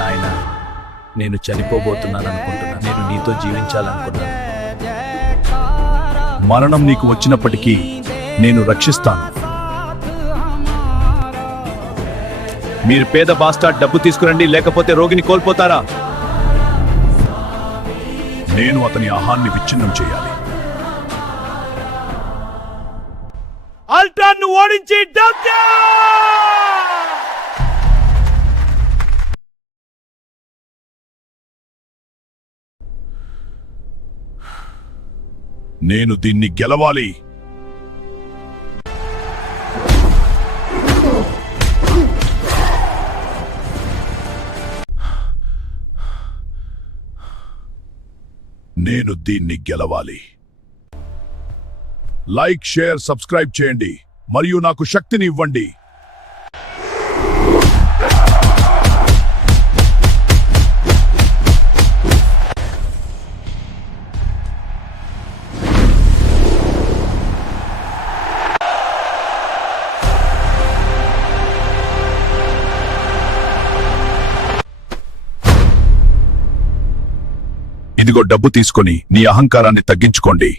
నాయనా, నేను చనిపోబోతున్నాననుకుంటున్నాను. నేను నీతో జీవించాలనుకున్నాను. మరణం నీకు వచ్చినప్పటికీ నేను రక్షిస్తాను. మీరు పేద బాస్టార్డ్ డబ్బు తీసుకురండి, లేకపోతే రోగిని కోల్పోతారా? నేను అతని ఆహాన్ని విచ్ఛిన్నం చేయాలి. అల్ట్రాను ఓడించి నేను దీన్ని గెలవాలి. నేను దీన్ని గెలవాలి. లైక్, షేర్, సబ్స్క్రైబ్ చేయండి మరియు నాకు శక్తిని ఇవ్వండి. ఇదిగో డబ్బు తీసుకొని నీ అహంకారాన్ని తగ్గించుకోండి.